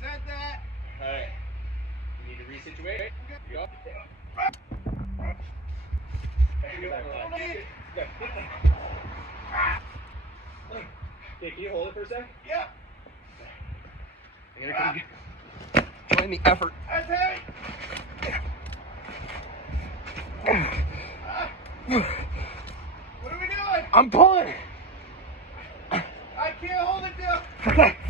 Set that. Alright. You need to resituate. Okay. Go. Okay, can you hold it for a sec? Yep. Here come join the effort. That's heavy. What are we doing? I'm pulling. I can't hold it down. Okay.